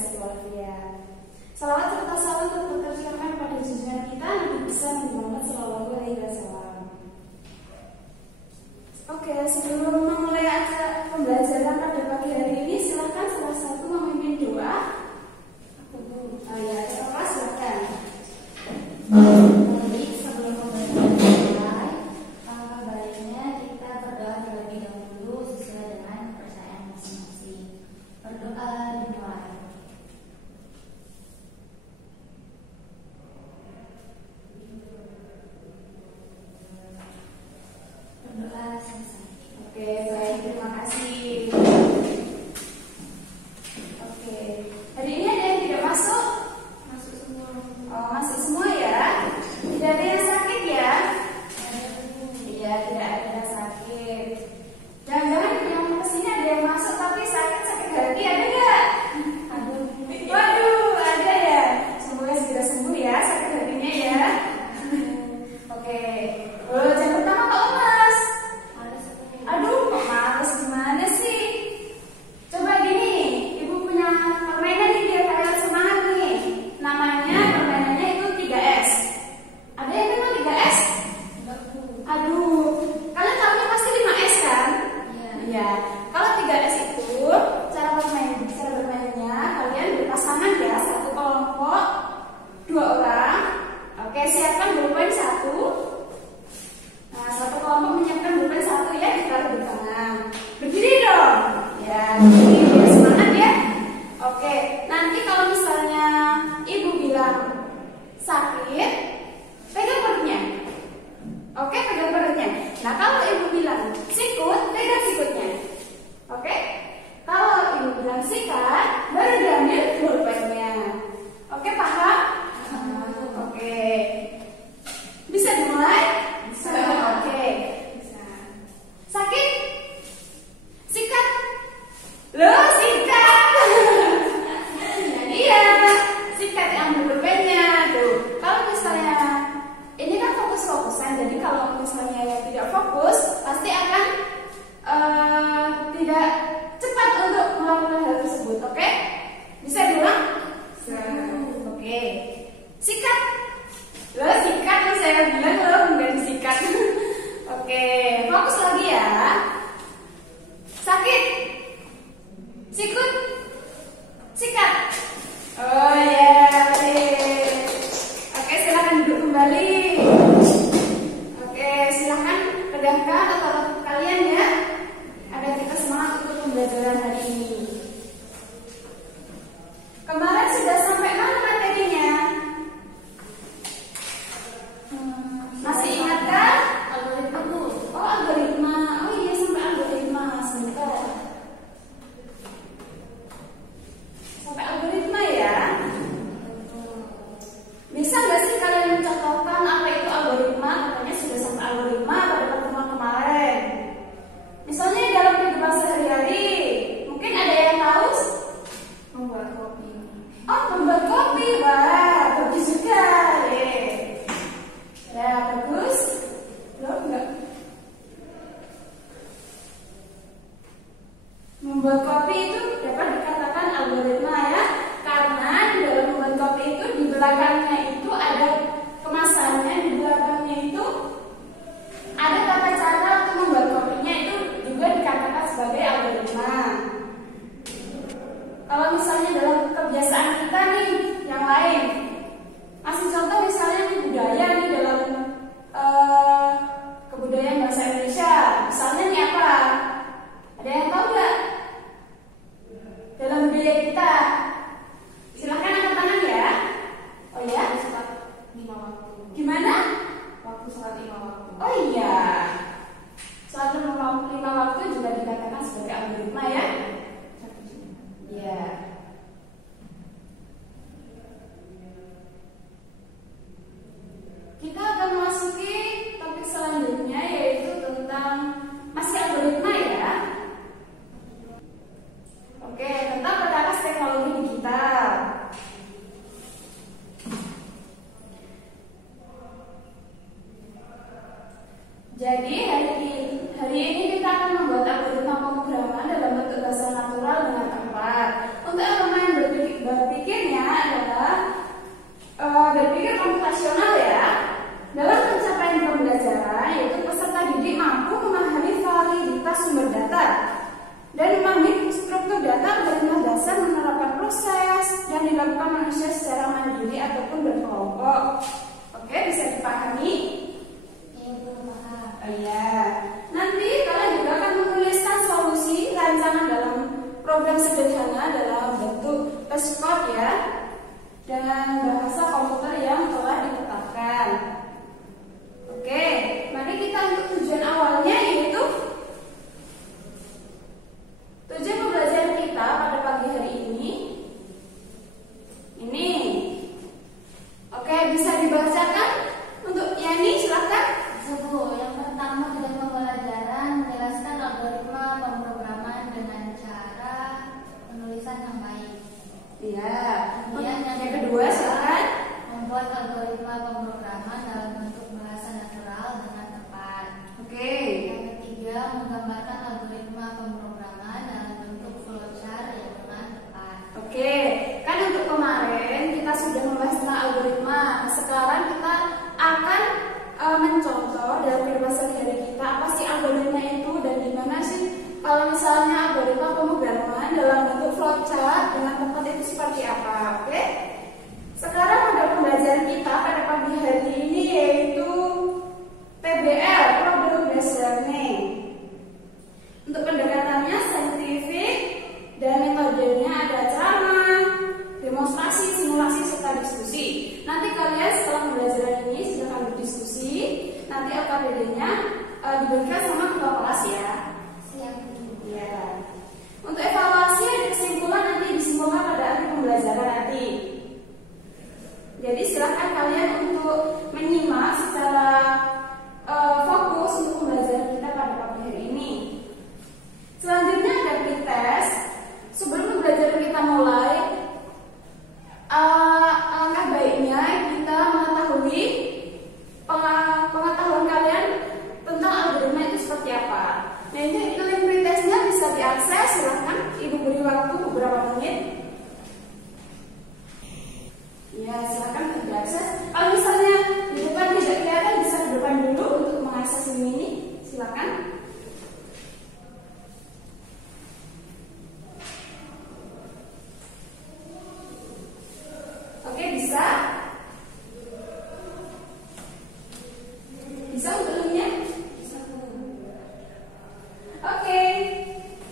kasih walafiat. Salawat serta salam tertercurahkan pada junjungan kita Nabi besar Muhammad Sallallahu Alaihi Wasallam. Oke, sebelum memulai acara pembelajaran pada pagi hari ini, silakan salah satu memimpin doa. Oh ya, silakan. Sebelum pembelajaran dimulai, alangkah baiknya kita berdoa terlebih dahulu sesuai dengan kepercayaan masing-masing. Berdoa dimulai. Berdoa selesai. Oke, baik, terima kasih. Oke, hari ini ada yang tidak masuk? Masuk semua. Oh, masuk semua ya? Tidak ada yang sakit ya? Iya, tidak ada yang sakit. Jangan-jangan yang kesini ada yang masuk tapi sakit hati, ada nggak? Aduh. Waduh, ada ya? Semoga segera sembuh ya sakit hatinya ya. Oke, jam pertama kok lemas? Aduh, kok males gimana sih? Coba gini, ibu punya permainan nih biar kalian semangat nih. Namanya permainannya itu 3S. Ada yang kenal 3S? Aduh, kalian tahunya pasti 5S kan? Iya. Kalau 3S itu cara bermainnya kalian berpasangan ya, satu kelompok 2 orang. Oke, siapkan pulpen 1. Nah, satu kelompok menyiapkan pulpen 1 ya, ditaruh di tangan. Berdiri dong. Ya, berdiri biar semangat ya. Oke, nanti kalau misalnya ibu bilang sakit, pegang perutnya. Oke, pegang perutnya. Nah, kalau ibu bilang sikut, pegang sikutnya. Oke? Kalau ibu bilang sikat, baru diambil pulpennya. Oke, paham? Oke. Bisa dimulai? Bisa. Oke. Bisa. Sakit? Sikat? Loh, sikat. Iya, sikat ambil pulpennya. Tuh, kalau misalnya ini kan fokus-fokusan, jadi kalau misalnya yang tidak fokus pasti akan tidak cepat untuk melakukan hal tersebut. Oke? Bisa diulang? Bisa. Oke. Sikat. Loh, sikat nih saya bilang loh, enggak disikat. Oke, fokus lagi ya. Sakit? Sikut? Sikat? Oh ya, oke, silakan duduk kembali. Oke, silakan pedangkan atau kalian ya, agar kita semangat untuk pembelajaran hari ini. Kemarin sudah sampai mana materinya? Masih ingatkah? Algoritma Bu. Oh, algoritma. Oh iya, sampai algoritma. Sebentar. Sampai algoritma ya. Bisa nggak sih kalian mencontohkan apa itu algoritma? Katanya sudah sampai algoritma pada pertemuan kemarin. Misalnya dalam kehidupan sehari-hari, mungkin ada yang tahu Membuat kopi. oh, membuat kopi. Wah, bagus juga. Ya, bagus. Loh, enggak. Membuat kopi itu dapat dikatakan algoritma ya, karena di dalam membuat kopi itu di belakangnya itu ada kemasannya, di belakangnya itu ada tata cara untuk membuat kopinya, itu juga dikatakan sebagai algoritma. Kalau misalnya dalam kebiasaan kita nih yang lain, kasih contoh misalnya nih budaya nih dalam kebudayaan bahasa Indonesia, misalnya nih apa? Ada yang tahu nggak? Dalam budaya kita, silahkan angkat tangan ya. Oh ya? Sholat 5 waktu. Gimana? Waktu sholat 5 waktu. Oh iya, sholat 5 waktu juga dikatakan sebagai algoritma ya. Iya. Kita akan memasuki topik selanjutnya, yaitu tentang masih algoritma ya. Oke, tentang perkakas teknologi digital. Jadi hari ini kita akan membuat algoritma pemrograman dalam bentuk bahasa dilakukan manusia secara mandiri ataupun berkelompok. Oke, bisa dipahami? Iya, belum paham. Oh iya. Nanti kalian juga akan menuliskan solusi rancangan dalam program sederhana dalam bentuk flashcard ya, dengan bahasa komputer yang telah ditetapkan. Oke, mari kita untuk tujuan awalnya yaitu tujuan pembelajaran kita pada pagi hari ini. Ini. Oke, bisa dibacakan untuk Yani, silakan. Bu, yang pertama tujuan pembelajaran menjelaskan algoritma pemrograman dengan cara penulisan yang baik. Iya. Kemudian Yang kedua, silakan. membuat algoritma pemrograman dalam bentuk bahasa natural dengan tepat. Oke. Yang ketiga, menggambarkan algoritma pemrograman dalam bentuk flowchart yang dengan tepat. Oke, kan untuk kemarin kita sudah membahas tentang algoritma. Sekarang kita akan mencontoh dalam kehidupan sehari-hari kita apa sih algoritma itu dan gimana sih kalau misalnya algoritma pemrograman dalam bentuk flowchart dengan tepat itu seperti apa. Oke, sekarang pada pembelajaran kita pada pagi hari ini yaitu PBL, Problem Based Learning. Untuk pendekatannya saintifik dan metodenya ada ceramah, demonstrasi, simulasi, serta diskusi. Nanti kalian setelah pembelajaran ini silakan berdiskusi. Nanti AKBD-nya diberikan sama ketua kelas ya. Siap. Ya. Untuk evaluasi dan kesimpulan nanti disimpulkan pada akhir pembelajaran nanti. Jadi silakan kalian untuk menyimak secara fokus untuk pembelajaran kita pada pagi hari ini. Selanjutnya ada pretest. Sebelum pembelajaran kita mulai, alangkah baiknya kita mengetahui pengetahuan kalian tentang algoritma itu seperti apa. Nah, ini link pretestnya bisa diakses. Silahkan Ibu beri waktu beberapa menit. Ya, silahkan diakses. Kalau misalnya di depan tidak kelihatan, bisa ke depan dulu untuk mengakses link ini. Silakan. Oke, bisa? Bisa untuk linknya? Bisa, Bu. Oke,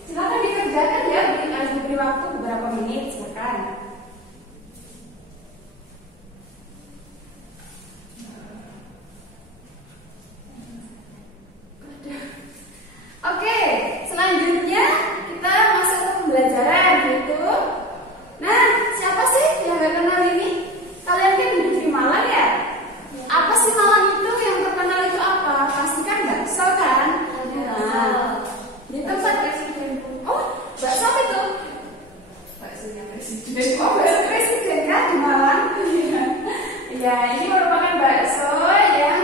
silakan dikerjakan ya. Beri waktu beberapa menit, silakan. Oke, selanjutnya kita masuk ke pembelajaran gitu. Nah, siapa sih yang gak kenal ini? Kalian kan hidup di Malang ya? Apa sih Malang itu yang terkenal itu apa? Pasti kan bakso kan? Nah, di tempat presiden. Oh, bakso apa itu? Baksonya presiden. Oh, bakso presiden kan di Malang? Ya, ini merupakan bakso yang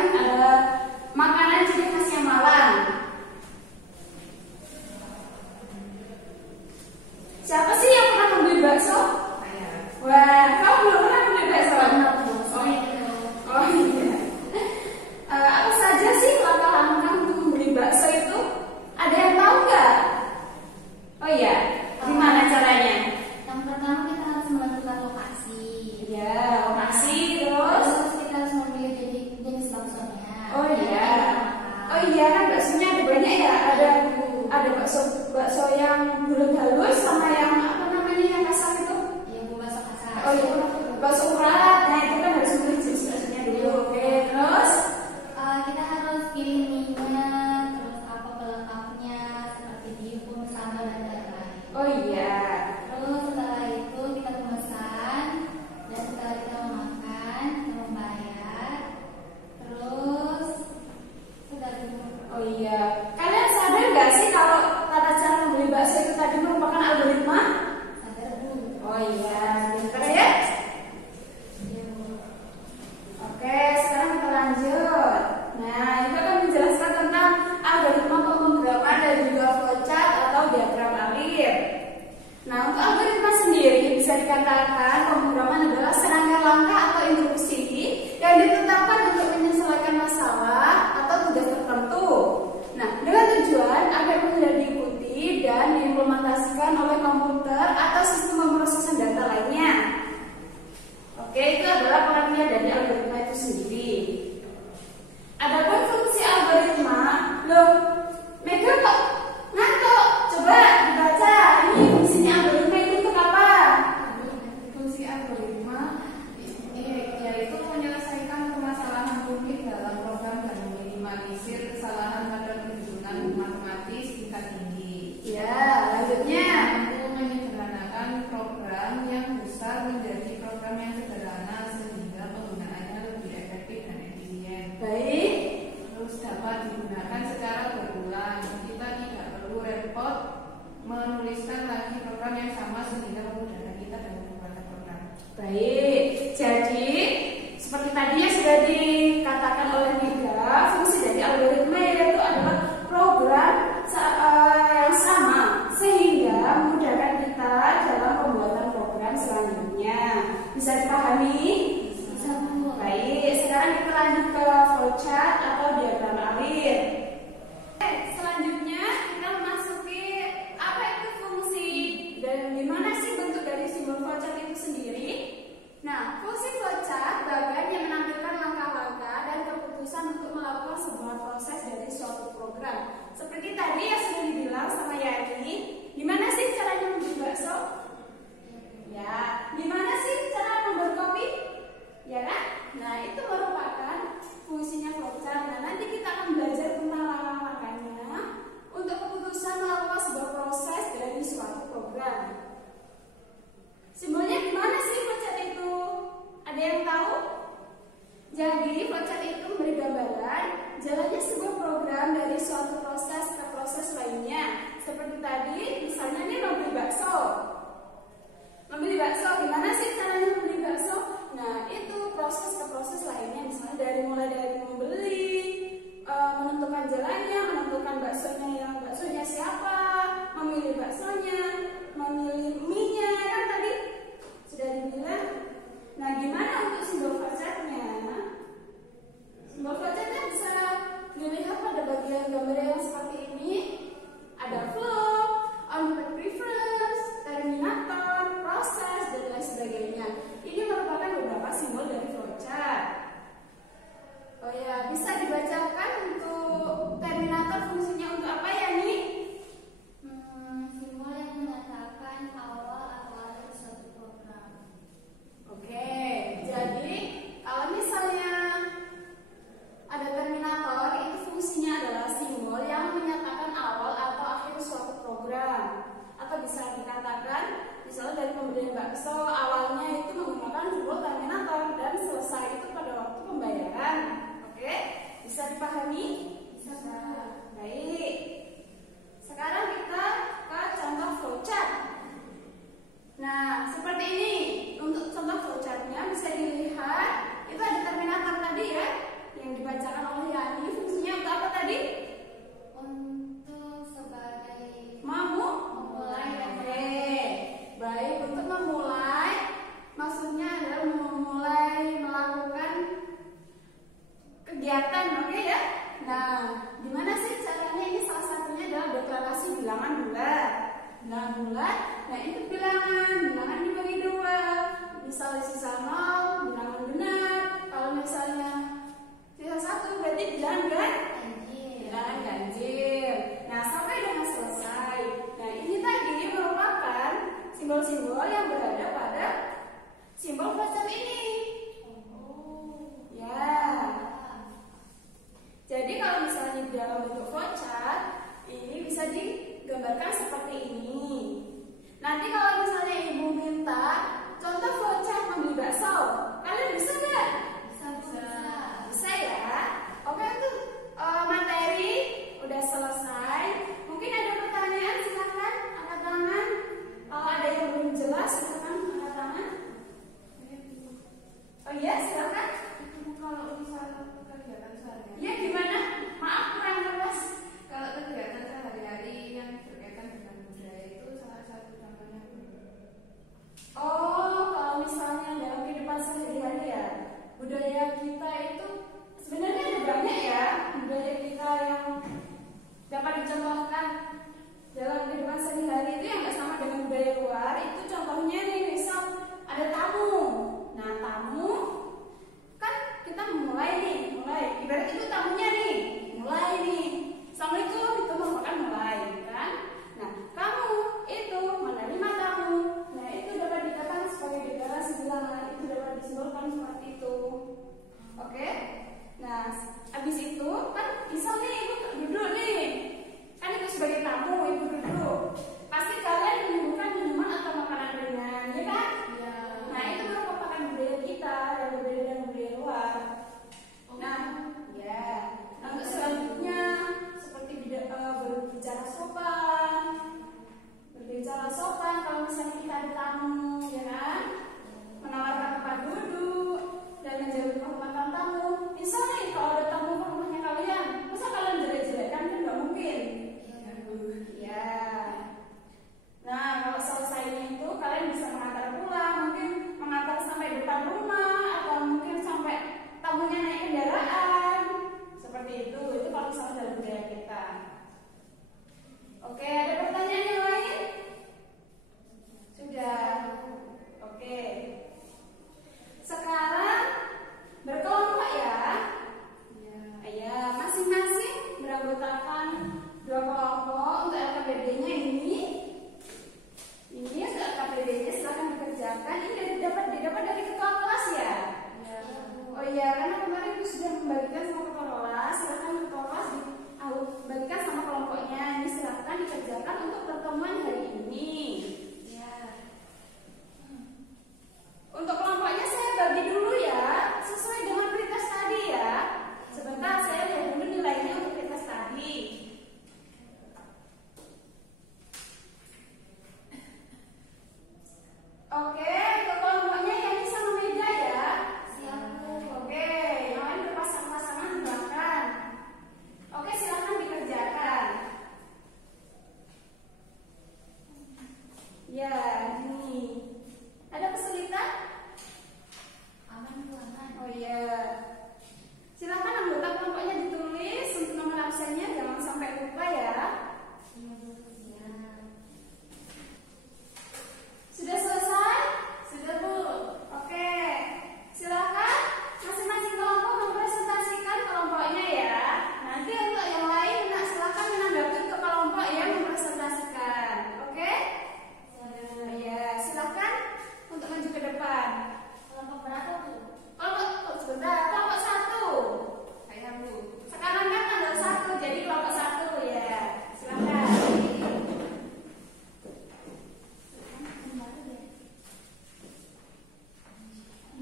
makanan ciri khasnya Malang. Siapa sih yang pernah membeli bakso? Wah, kamu belum pernah membeli bakso? Oh iya. Apa saja sih langkah-langkah untuk membeli bakso itu? Ada yang tahu nggak? Oh iya, gimana caranya? Yang pertama kita harus menentukan lokasi. Ya, lokasi terus. Terus kita harus memilih jenis baksonya. Oh iya. Oh iya kan baksonya ada banyak ya. Ada bakso yang bulat halus sama yang apa namanya yang kasar itu. Iya, Bu, bakso kasar. Oh iya, bakso urat. Nah itu kan harus milih jenis baksonya dulu. Oke, terus Kita harus pilih minyak, terus apa pelengkapnya seperti bihun, sambal dan lain-lain. oh iya. Terus setelah itu kita pemesan dan setelah kita memakan, kita membayar. Terus sudah itu. Oh iya. Kalian sadar nggak sih kalau tata cara membeli bakso itu tadi merupakan algoritma? Sadar, Bu. Oh iya, pintar ya. Iya, Bu. Oke, sekarang kita lanjut. Nah, itu akan menjelaskan tentang algoritma pemrograman dan juga flowchart atau diagram alir. Nah, untuk algoritma sendiri bisa dikatakan pemrograman adalah serangkaian langkah atau instruksi yang ditetapkan untuk menyelesaikan masalah atau tugas tertentu. Nah, dengan tujuan agar mudah diikuti dan diimplementasikan oleh komputer atau sistem pemrosesan data lainnya. repot menuliskan lagi program yang sama sehingga memudahkan kita dalam membuat program. Baik, jadi seperti tadi yang sudah dikatakan oleh Nida, fungsi dari algoritma yaitu adalah program yang sama sehingga memudahkan kita dalam pembuatan program selanjutnya. Bisa dipahami? Bisa, Bu. Baik, sekarang kita lanjut ke flowchart atau diagram alir. Selanjutnya kita memasuki apa itu fungsi dan gimana sih bentuk dari simbol flowchart itu sendiri. Nah, fungsi flowchart bagian yang menampilkan langkah-langkah dan keputusan untuk melakukan sebuah proses dari suatu program. Seperti tadi yang sudah dibilang sama Yani, gimana sih caranya membuat bakso? Ya, gimana sih cara membuat kopi? Ya kan? Nah, itu merupakan fungsinya flowchart. Nah, nanti kita akan belajar tentang langkah-langkahnya untuk keputusan melakukan sebuah proses dari suatu program. Simbolnya gimana sih flowchart itu? Ada yang tahu? Jadi, flowchart itu memberi gambaran jalannya sebuah program dari suatu proses ke proses lainnya. Seperti tadi, misalnya nih membeli bakso. Membeli bakso, gimana sih caranya membeli bakso? Nah, itu proses ke proses lainnya. Misalnya mulai dari membeli, menentukan jalannya, menentukan baksonya siapa, memilih baksonya, memilih mie-nya, kan tadi sudah dibilang. Nah, gimana untuk simbol flowchartnya? Simbol flowchartnya bisa dilihat pada bagian gambar yang seperti ini. Ada flow, on-path preference, terminator, proses, dan lain sebagainya. Ini merupakan beberapa simbol dari flowchart. Oh ya, bisa dibacakan untuk terminator fungsinya untuk apa ya nih? Simbol yang menyatakan awal atau akhir suatu program. Oke, jadi kalau misalnya ada terminator, itu fungsinya adalah simbol yang menyatakan awal atau akhir suatu program. Atau bisa dikatakan, misalnya dari pembelian bakso, awalnya itu menggunakan simbol terminator dan selesai itu pada waktu pembayaran. Oke, bisa dipahami? Bisa. Baik. Sekarang kita ke contoh flowchart. Nah, seperti ini. Untuk contoh flowchartnya bisa dilihat, itu ada terminator tadi ya, yang dibacakan oleh Yani. Fungsinya untuk apa tadi? Untuk sebagai Memulai. Oke. Baik, untuk memulai, maksudnya adalah memulai melakukan kegiatan, oke ya? Nah, gimana sih caranya? Ini salah satunya adalah deklarasi bilangan bulat. Bilangan bulat, nah itu bilangan dibagi dua. Misalnya sisa 0, bilangan genap. Kalau misalnya sisa 1, berarti bilangan ganjil. Nah, sampai dengan selesai. Nah, ini tadi merupakan simbol-simbol yang berada pada simbol flowchart ini. Ya. Jadi kalau misalnya di dalam bentuk flowchart, ini bisa digambarkan seperti ini. Nanti kalau misalnya ibu minta contoh flowchart membeli bakso, kalian bisa nggak? Bisa ya. Oke, untuk materi udah selesai. Mungkin ada pertanyaan, silakan angkat tangan. Kalau ada yang belum jelas, silakan angkat tangan. Oh iya, silakan. Kalau misal kegiatan sehari-hari, Ya gimana? Maaf kurang jelas. kalau kegiatan sehari-hari yang berkaitan dengan budaya itu salah satu contohnya Ya, ini. Ada kesulitan? Aman Bu, aman. Oh iya. Silakan anggota kelompoknya ditulis untuk nomor absennya, jangan sampai lupa ya. Iya Bu, siap. Sudah selesai? Sudah Bu. Oke. Silakan masing-masing kelompok mempresentasikan kelompoknya ya. Nanti untuk yang lain, silakan menanggapi ke kelompok yang mempresentasikan. Oke? Ya, silakan untuk maju ke depan. Kelompok berapa Bu? Kelompok sebentar, kelompok 1. Saya Bu. Sekarang kan tanggal 1, jadi kelompok 1 ya. Silakan.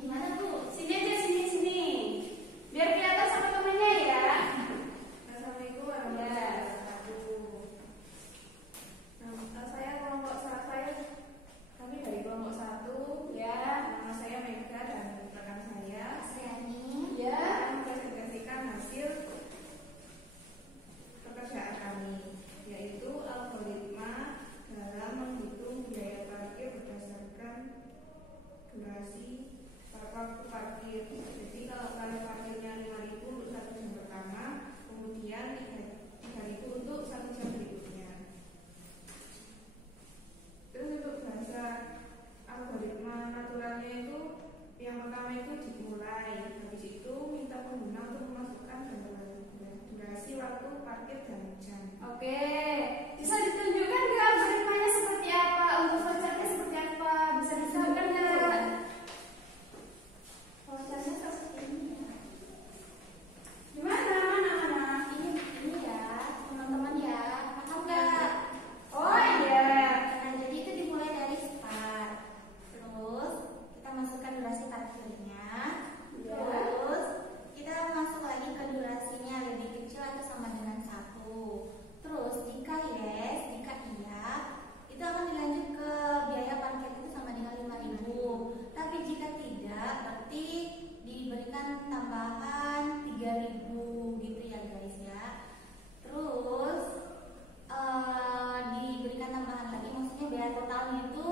Gimana Bu? Sini aja, sini. Biar kelihatan sama temennya ya. Assalamualaikum warahmatullahi wabarakatuh. Saya kelompok saya, kami dari kelompok 1 ya. Nama saya Mega dan rekan saya Asriani. Ya. akan mempresentasikan hasil pekerjaan kami, yaitu algoritma dalam menghitung biaya parkir berdasarkan durasi waktu parkir. Jadi kalau kalian parkirnya 5.000 untuk 1 jam pertama, kemudian 3.000 untuk 1 jam berikutnya. Terus untuk bahasa algoritma naturalnya itu yang pertama itu dimulai, habis itu minta pengguna untuk memasukkan durasi waktu parkir dan jam. Oke. Bisa ditunjukkan nggak algoritmanya seperti apa? Untuk flowchartnya seperti apa? Bisa ditunjukkan nggak? Flowchartnya seperti ini ya. Di mana? Ini ya, teman-teman ya. Paham nggak? Oh iya. Nah, jadi itu dimulai dari start. Terus kita masukkan durasi parkirnya. Ya. Terus kita masuk lagi ke durasinya lebih kecil atau sama dengan 1. Terus jika yes, jika iya, itu akan dilanjut ke biaya parkir itu sama dengan 5.000. Tapi jika tidak, berarti diberikan tambahan 3.000 gitu ya guys ya. Terus diberikan tambahan lagi, maksudnya biaya totalnya itu